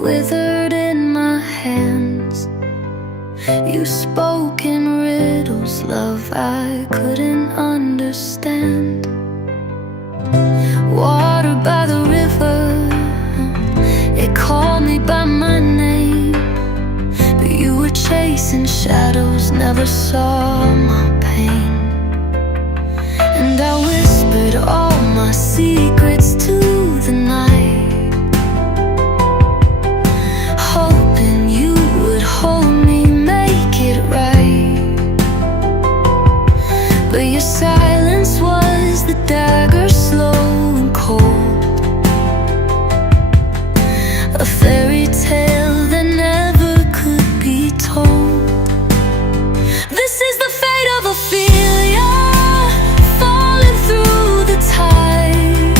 withered in my hands. You spoke in riddles, love, I couldn't understand. Water by the river, it called me by my name, but you were chasing shadows, never saw my pain. And I whispered all my secrets to the night, hoping you would hold me, make it right. But your silence was the dagger, slow and cold, a fairy tale that never could be told. This is the fate of Ophelia, falling through the tide,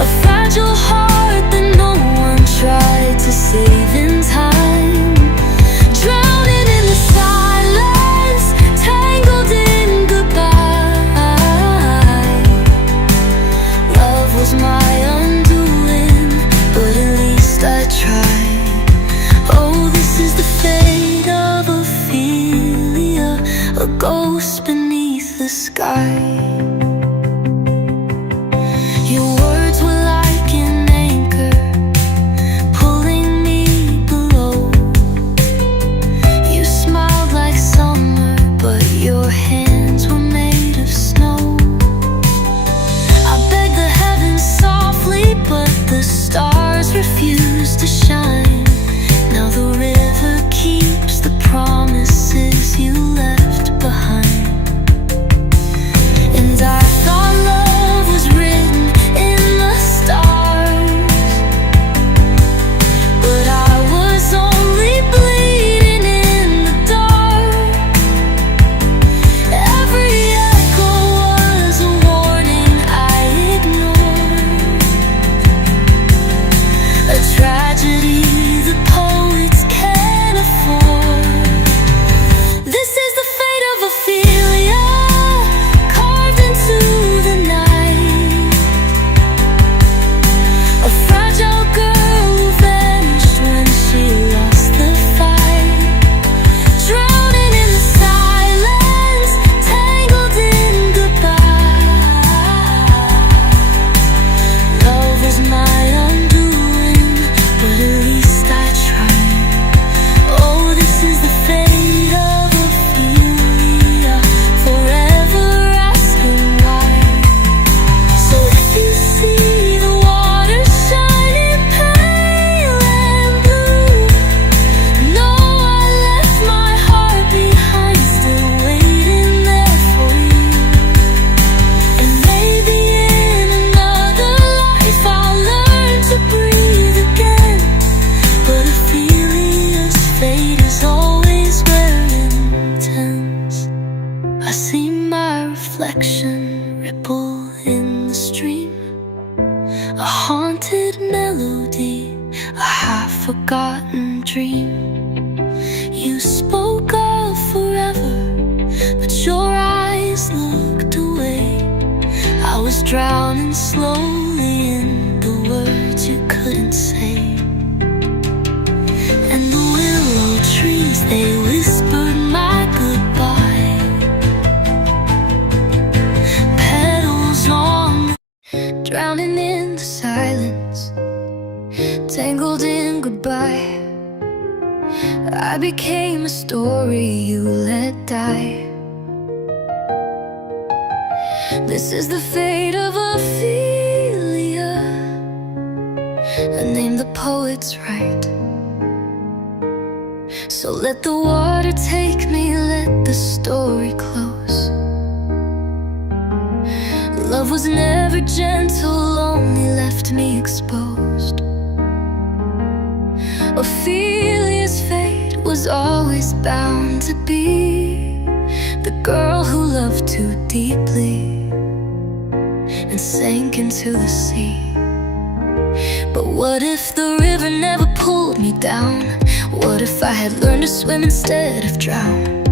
a fragile heart that no one tried to save in time, drowning in the silence, tangled in goodbye. Love was my undoing, but at least I tried. Oh, this is the fate of Ophelia, a ghost beneath the sky. Your words were like an anchor, pulling me below. You smiled like summer, but your hands were made of snow. I begged the heavens softly, but the stars refused to shine. Now the river keeps the promises you left behind. And I thought love was written in the stars, but I was only bleeding in the dark. Every echo was a warning I ignored, a tragedy the poets can't afford. This is the fate of Ophelia, carved into the night, a fragile girl who vanished when she lost the fight, drowning in the silence, tangled in goodbye. Love was my undoing, but at least I tried. Oh, this is the fate of Ophelia, forever asking why. So if you see the water shining pale and blue, know I left my heart behind, still waiting there for you. And maybe in another life I'll learn to breathe again, but Ophelia's fate is always very intense. I see my reflection ripple in the stream, a haunted melody, a half-forgotten dream. You spoke of forever, but your eyes looked away. I was drowning slowly in the words you couldn't say. And the willow trees, they whispered my goodbye, petals on, drowning in the silence, tangled in goodbye. I became a story you let die. This is the fate of Ophelia, a name the poets write. So let the water take me, let the story close. Love was never gentle, only left me exposed. Ophelia's fate was always bound to be the girl who loved too deeply and sank into the sea. But what if the river never pulled me down? What if I had learned to swim instead of drown?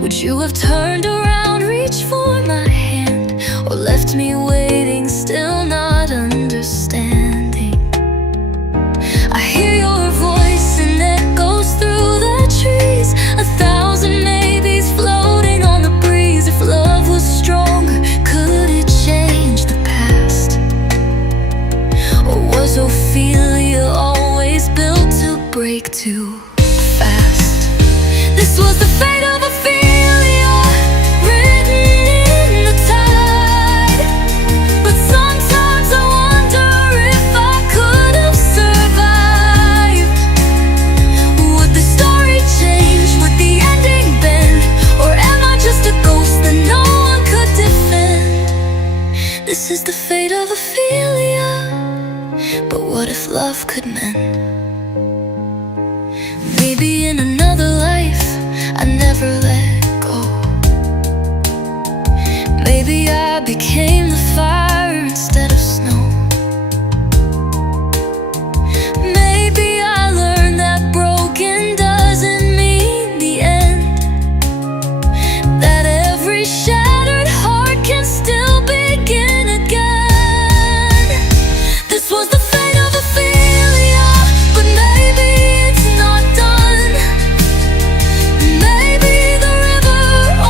Would you have turned around, reached for my hand, or left me waiting, still not understanding? too fast. This was the fate of Ophelia, written in the tide. But sometimes I wonder if I could have survived. Would the story change? Would the ending bend? Or am I just a ghost that no one could defend? This is the fate of Ophelia, but what if love could mend? Maybe in another life I never let go. Maybe I became the fire instead of snow. Maybe I learned that broken doesn't mean the end, that every shattered heart can still begin again. This was the fate of Ophelia, but maybe it's not done. Maybe the river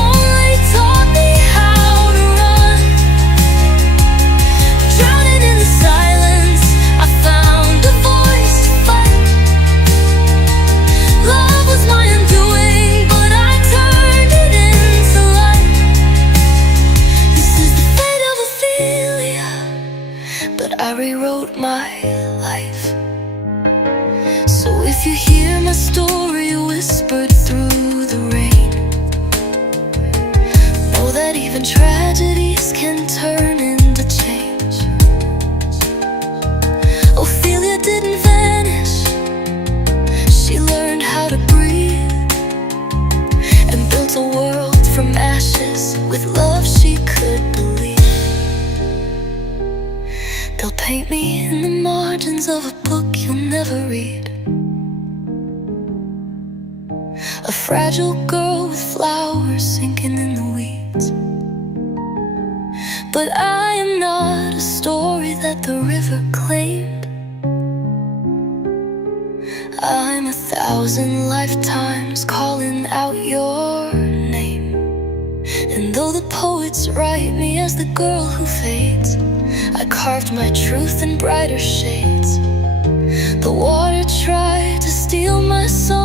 only taught me how to run. Drowning in the silence, I found a voice to fight. Love was my undoing, but I turned it into light. This is the fate of Ophelia, but I rewrote my life. So if you hear my story whispered through the rain, know that even tragedies can turn into change. Ophelia didn't vanish. She learned how to breathe and built a world from ashes with love she could believe. They'll paint me in the margins of a book you'll never read, a fragile girl with flowers sinking in the weeds. But I am not a story that the river claimed. I'm 1,000 lifetimes calling out your name. And though the poets write me as the girl who fades, I carved my truth in brighter shades. The water tried to steal my soul,